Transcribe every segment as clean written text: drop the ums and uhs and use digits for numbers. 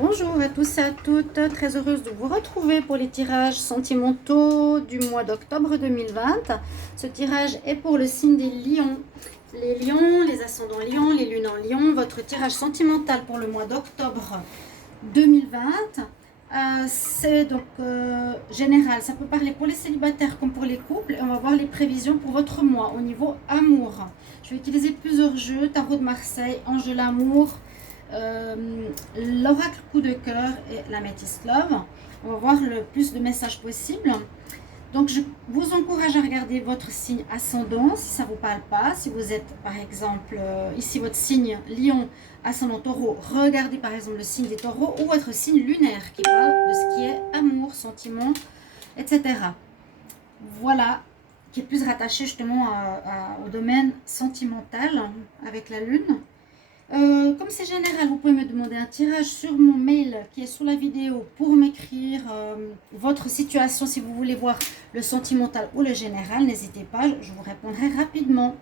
Bonjour à tous et à toutes, très heureuse de vous retrouver pour les tirages sentimentaux du mois d'octobre 2020. Ce tirage est pour le signe des lions. Les lions, les ascendants lions, les lunes en lion, votre tirage sentimental pour le mois d'octobre 2020. C'est donc général, ça peut parler pour les célibataires comme pour les couples. Et on va voir les prévisions pour votre mois au niveau amour. Je vais utiliser plusieurs jeux, Tarot de Marseille, Ange de l'amour, l'oracle coup de cœur et la métisse love. On va voir le plus de messages possible. Donc je vous encourage à regarder votre signe ascendant si ça ne vous parle pas. Si vous êtes par exemple ici votre signe lion, ascendant taureau, regardez par exemple le signe des taureaux ou votre signe lunaire qui parle de ce qui est amour, sentiment, etc. Voilà, qui est plus rattaché justement au domaine sentimental avec la lune. Comme c'est général, vous pouvez me demander un tirage sur mon mail qui est sous la vidéo pour m'écrire votre situation si vous voulez voir le sentimental ou le général. N'hésitez pas, je vous répondrai rapidement.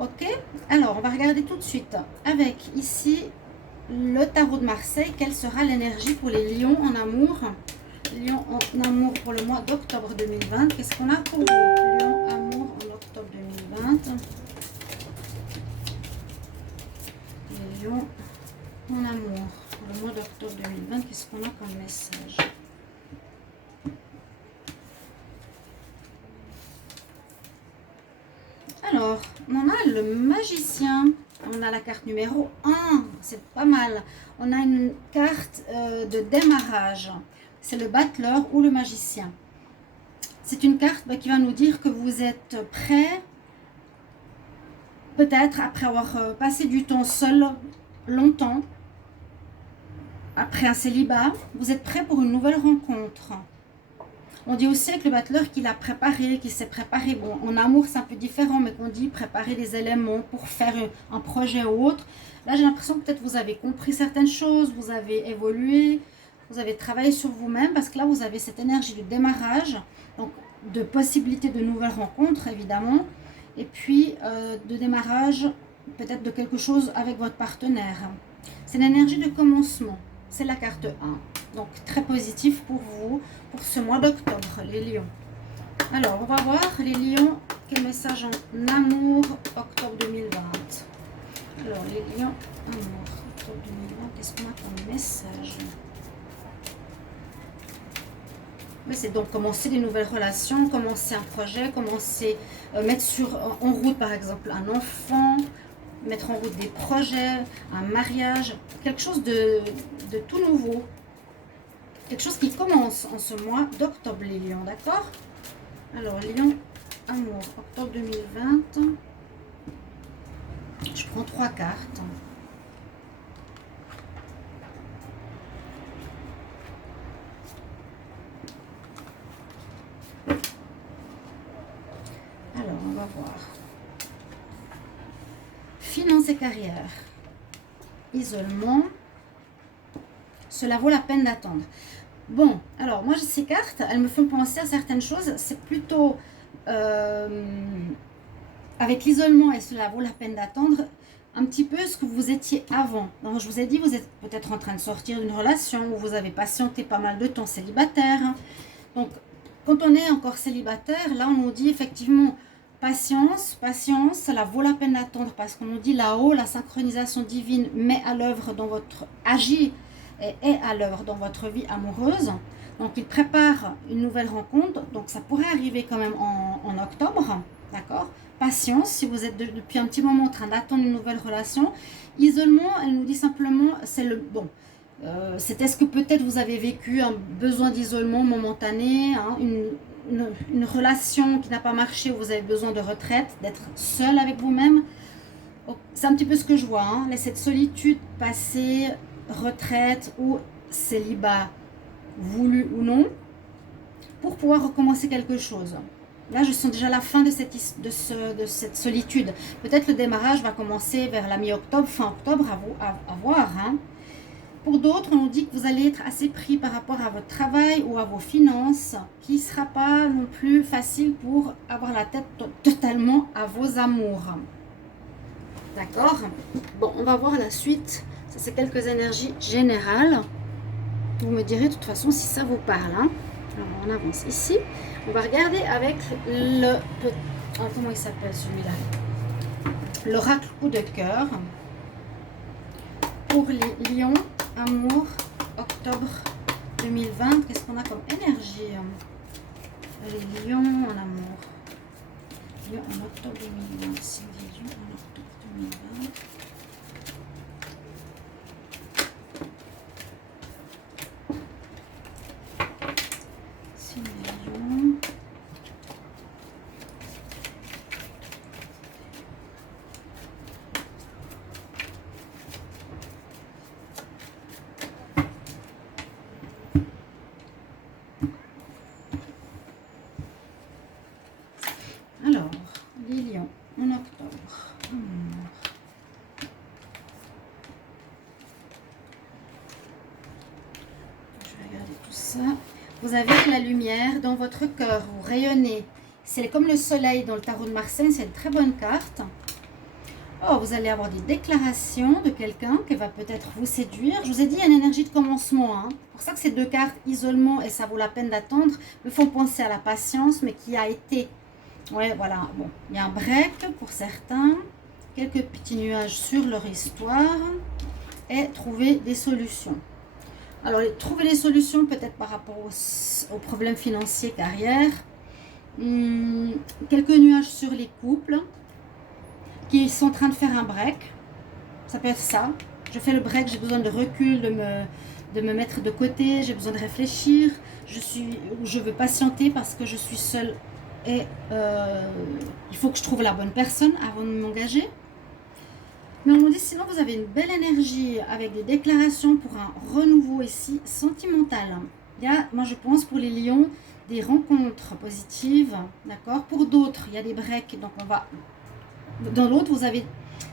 Ok, alors on va regarder tout de suite avec ici le tarot de Marseille. Quelle sera l'énergie pour les lions en amour? Lion en amour pour le mois d'octobre 2020. Qu'est-ce qu'on a pour vous? Lion amour en octobre 2020. Lion en amour pour le mois d'octobre 2020, qu'est-ce qu'on a comme message? Alors, on a le magicien, on a la carte numéro 1, c'est pas mal. On a une carte de démarrage, c'est le battleur ou le magicien. C'est une carte qui va nous dire que vous êtes prêt, peut-être après avoir passé du temps seul longtemps, après un célibat, vous êtes prêt pour une nouvelle rencontre. On dit aussi avec le battleur qu'il a préparé, qu'il s'est préparé. Bon, en amour, c'est un peu différent, mais qu'on dit préparer des éléments pour faire un projet ou autre. Là, j'ai l'impression que peut-être vous avez compris certaines choses, vous avez évolué, vous avez travaillé sur vous-même, parce que là, vous avez cette énergie de démarrage, donc de possibilité de nouvelles rencontres, évidemment, et puis de démarrage, peut-être de quelque chose avec votre partenaire. C'est l'énergie de commencement. C'est la carte 1. Donc, très positif pour vous, pour ce mois d'octobre, les lions. Alors, on va voir les lions, quel message en amour, octobre 2020. Alors, les lions, amour, octobre 2020, qu'est-ce qu'on a comme message? Mais c'est donc commencer des nouvelles relations, commencer un projet, commencer, mettre en route, par exemple, un enfant, mettre en route des projets, un mariage, quelque chose de tout nouveau. Quelque chose qui commence en ce mois d'octobre, les lions, d'accord? Alors, lion, amour, octobre 2020. Je prends 3 cartes. Alors, on va voir. Finance et carrière. Isolement. Cela vaut la peine d'attendre. Bon, alors moi ces cartes, elles me font penser à certaines choses. C'est plutôt avec l'isolement et cela vaut la peine d'attendre un petit peu ce que vous étiez avant. Donc je vous ai dit, vous êtes peut-être en train de sortir d'une relation où vous avez patienté pas mal de temps célibataire. Donc quand on est encore célibataire, là on nous dit effectivement patience, patience, cela vaut la peine d'attendre parce qu'on nous dit là-haut, la synchronisation divine met à l'œuvre dans votre agir et est à l'œuvre dans votre vie amoureuse. Donc, il prépare une nouvelle rencontre. Donc, ça pourrait arriver quand même en octobre. D'accord? Patience, si vous êtes depuis un petit moment en train d'attendre une nouvelle relation. Isolement, elle nous dit simplement, c'est le bon. C'est est-ce que peut-être vous avez vécu un besoin d'isolement momentané, hein, une relation qui n'a pas marché, où vous avez besoin de retraite, d'être seul avec vous-même. C'est un petit peu ce que je vois. Hein, cette solitude passée, retraite ou célibat, voulu ou non, pour pouvoir recommencer quelque chose. Là, je sens déjà la fin de cette solitude. Peut-être le démarrage va commencer vers la mi-octobre, fin octobre, à voir. Hein. Pour d'autres, on nous dit que vous allez être assez pris par rapport à votre travail ou à vos finances, qui ne sera pas non plus facile pour avoir la tête totalement à vos amours. D'accord? Bon, on va voir la suite. C'est quelques énergies générales. Vous me direz de toute façon si ça vous parle. Hein. Alors on avance ici. On va regarder avec le... comment il s'appelle celui-là? L'oracle coup de cœur. Pour les lions, amour, octobre 2020. Qu'est-ce qu'on a comme énergie? Les lions en amour. Lions en octobre 2020. C'est les lions en octobre 2020. Alors, les lions en octobre. Je vais regarder tout ça. Vous avez la lumière dans votre cœur, vous rayonnez. C'est comme le soleil dans le tarot de Marseille, c'est une très bonne carte. Oh, vous allez avoir des déclarations de quelqu'un qui va peut-être vous séduire. Je vous ai dit, il y a une énergie de commencement. Hein. C'est pour ça que ces deux cartes, isolement et ça vaut la peine d'attendre, me font penser à la patience, mais qui a été... Ouais, voilà. Bon, il y a un break pour certains. Quelques petits nuages sur leur histoire. Et trouver des solutions. Alors, trouver des solutions peut-être par rapport aux problèmes financiers, carrière. Quelques nuages sur les couples qui sont en train de faire un break. Ça peut être ça. Je fais le break, j'ai besoin de recul, de me mettre de côté, j'ai besoin de réfléchir. Je veux patienter parce que je suis seule et il faut que je trouve la bonne personne avant de m'engager. Mais on me dit sinon vous avez une belle énergie avec des déclarations pour un renouveau ici sentimental. Il y a, moi je pense pour les lions, des rencontres positives, d'accord. Pour d'autres, il y a des breaks, donc on va... Dans l'autre, vous avez...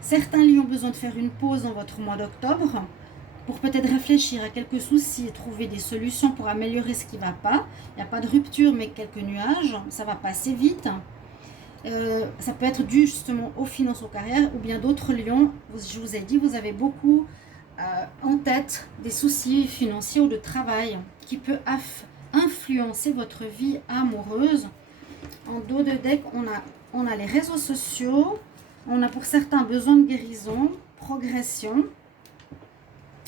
Certains lions ont besoin de faire une pause dans votre mois d'octobre pour peut-être réfléchir à quelques soucis et trouver des solutions pour améliorer ce qui ne va pas. Il n'y a pas de rupture, mais quelques nuages, ça va passer vite. Ça peut être dû justement aux finances, aux carrières, ou bien d'autres lions. Je vous ai dit, vous avez beaucoup en tête des soucis financiers ou de travail qui peut influencer votre vie amoureuse. En dos de deck, on a les réseaux sociaux, on a pour certains besoin de guérison, progression,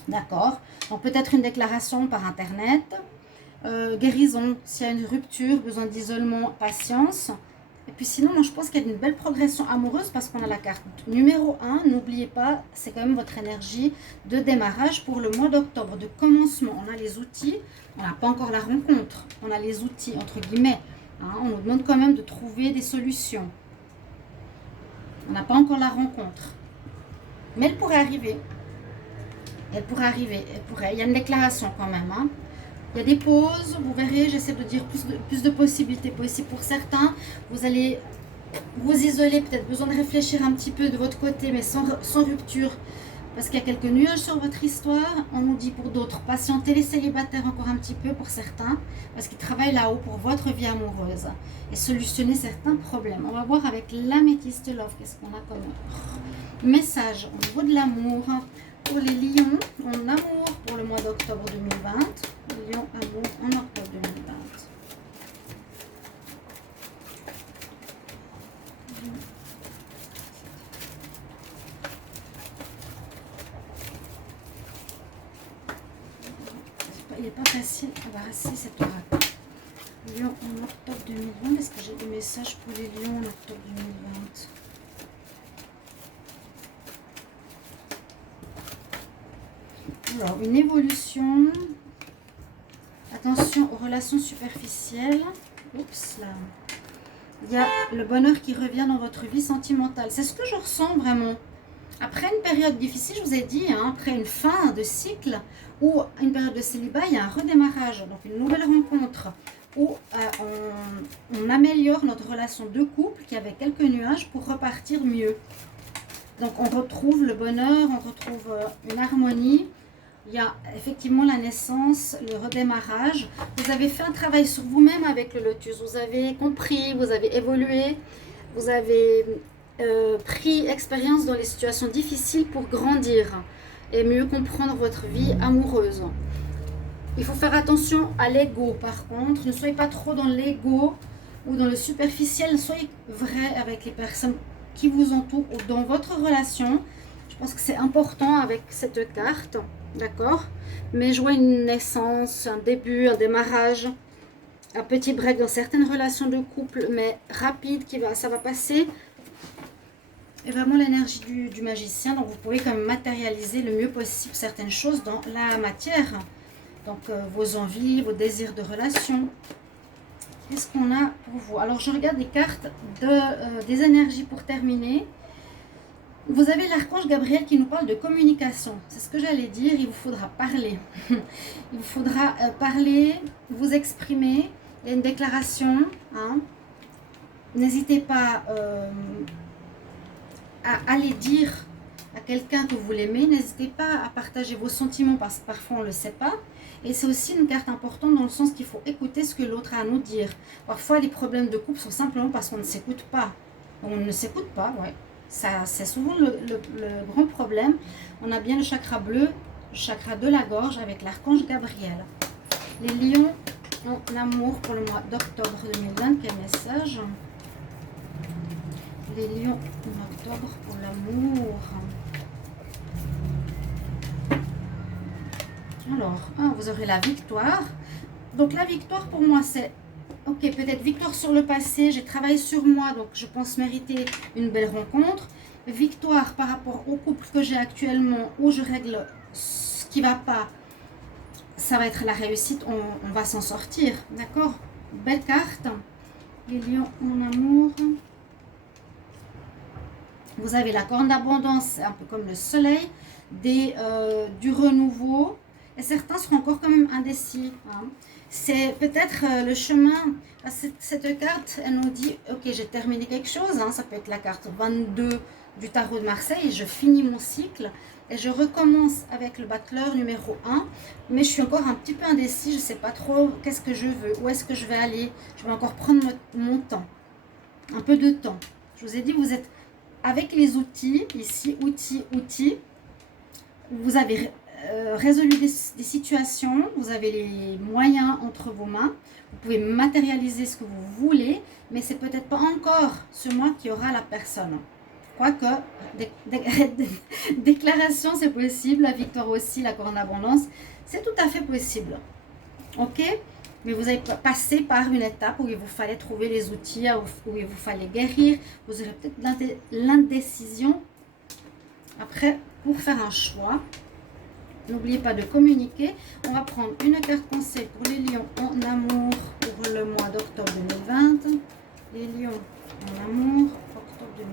d'accord. Donc peut-être une déclaration par internet, guérison s'il y a une rupture, besoin d'isolement, patience. Et puis sinon, moi je pense qu'il y a une belle progression amoureuse parce qu'on a la carte numéro 1. N'oubliez pas, c'est quand même votre énergie de démarrage pour le mois d'octobre, de commencement. On a les outils, on n'a pas encore la rencontre. On a les outils, entre guillemets. Hein, on nous demande quand même de trouver des solutions. On n'a pas encore la rencontre. Mais elle pourrait arriver. Elle pourrait arriver. Il y a une déclaration quand même. Hein. Il y a des pauses, vous verrez, j'essaie de dire plus de possibilités possibles pour certains. Vous allez vous isoler, peut-être besoin de réfléchir un petit peu de votre côté, mais sans rupture. Parce qu'il y a quelques nuages sur votre histoire. On nous dit pour d'autres, patientez les célibataires encore un petit peu pour certains. Parce qu'ils travaillent là-haut pour votre vie amoureuse. Et solutionner certains problèmes. On va voir avec l'améthyste love, qu'est-ce qu'on a comme message au niveau de l'amour. Pour les lions en amour pour le mois d'octobre 2020. Lion amour en octobre 2020. Il n'est pas facile à barasser cet oracle. Lion en octobre 2020. Est-ce que j'ai des messages pour les lions en octobre 2020? Alors, une évolution. Attention aux relations superficielles. Oups, là. Il y a le bonheur qui revient dans votre vie sentimentale. C'est ce que je ressens vraiment. Après une période difficile, je vous ai dit, hein, après une fin de cycle ou une période de célibat, il y a un redémarrage. Donc, une nouvelle rencontre où on améliore notre relation de couple qui avait quelques nuages pour repartir mieux. Donc, on retrouve le bonheur, on retrouve une harmonie. Il y a effectivement la naissance, le redémarrage. Vous avez fait un travail sur vous-même avec le lotus. Vous avez compris, vous avez évolué, vous avez pris expérience dans les situations difficiles pour grandir. et mieux comprendre votre vie amoureuse. Il faut faire attention à l'ego par contre. Ne soyez pas trop dans l'ego ou dans le superficiel. Soyez vrai avec les personnes qui vous entourent ou dans votre relation. Je pense que c'est important avec cette carte. D'accord? Mais je vois une naissance, un début, un démarrage, un petit break dans certaines relations de couple, mais rapide, ça va passer. Et vraiment l'énergie du magicien. Donc vous pouvez quand même matérialiser le mieux possible certaines choses dans la matière. Donc vos envies, vos désirs de relation. Qu'est-ce qu'on a pour vous? Alors je regarde les cartes des énergies pour terminer. Vous avez l'archange Gabriel qui nous parle de communication. C'est ce que j'allais dire, il vous faudra parler. Il vous faudra parler, vous exprimer. Il y a une déclaration. Hein. N'hésitez pas à aller dire à quelqu'un que vous l'aimez. N'hésitez pas à partager vos sentiments parce que parfois on ne le sait pas. Et c'est aussi une carte importante dans le sens qu'il faut écouter ce que l'autre a à nous dire. Parfois les problèmes de couple sont simplement parce qu'on ne s'écoute pas. On ne s'écoute pas, ouais. Ça, c'est souvent le grand problème. On a bien le chakra bleu, le chakra de la gorge avec l'archange Gabriel. Les lions en amour pour le mois d'octobre 2020, quel message? Les lions en octobre pour l'amour. Alors, vous aurez la victoire. Donc la victoire pour moi c'est... Ok, peut-être victoire sur le passé, j'ai travaillé sur moi, donc je pense mériter une belle rencontre. Victoire par rapport au couple que j'ai actuellement, où je règle ce qui ne va pas, ça va être la réussite, on va s'en sortir, d'accord? Belle carte. Les lions en amour. Vous avez la corne d'abondance, un peu comme le soleil, du renouveau. Et certains seront encore quand même indécis, hein. C'est peut-être le chemin. Cette carte, elle nous dit, ok, j'ai terminé quelque chose. Hein, ça peut être la carte 22 du tarot de Marseille. Je finis mon cycle et je recommence avec le battleur numéro 1. Mais je suis encore un petit peu indécis. Je ne sais pas trop qu'est-ce que je veux. Où est-ce que je vais aller? Je vais encore prendre mon temps. Un peu de temps. Je vous ai dit, vous êtes avec les outils. Ici, outils. Vous avez... résolu des situations, vous avez les moyens entre vos mains, vous pouvez matérialiser ce que vous voulez, mais c'est peut-être pas encore ce mois qui aura la personne. Quoique, déclaration c'est possible, la victoire aussi, la couronne d'abondance, c'est tout à fait possible. Ok? Mais vous avez passé par une étape où il vous fallait trouver les outils, où il vous fallait guérir, vous aurez peut-être l'indécision. Après, pour faire un choix, n'oubliez pas de communiquer. On va prendre une carte conseil pour les lions en amour pour le mois d'octobre 2020. Les lions en amour, octobre 2020.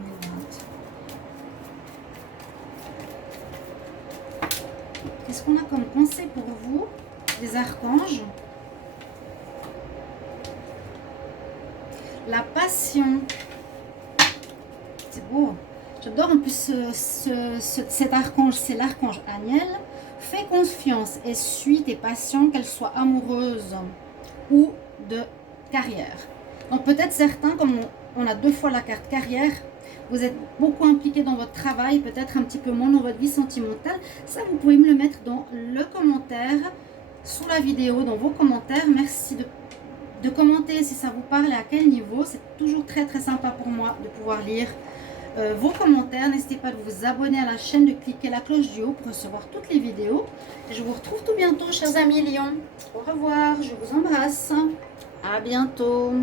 Qu'est-ce qu'on a comme conseil pour vous, les archanges? La passion. C'est beau. J'adore en plus cet archange, c'est l'archange Aniel. Fais confiance et suis tes passions, qu'elles soient amoureuses ou de carrière. Donc peut-être certains, comme on a deux fois la carte carrière, vous êtes beaucoup impliqué dans votre travail, peut-être un petit peu moins dans votre vie sentimentale. Ça, vous pouvez me le mettre dans le commentaire, sous la vidéo, dans vos commentaires. Merci de commenter si ça vous parle et à quel niveau. C'est toujours très très sympa pour moi de pouvoir lire vos commentaires. N'hésitez pas de vous abonner à la chaîne, de cliquer la cloche du haut pour recevoir toutes les vidéos. Et je vous retrouve tout bientôt, chers amis lions. Au revoir, je vous embrasse. À bientôt.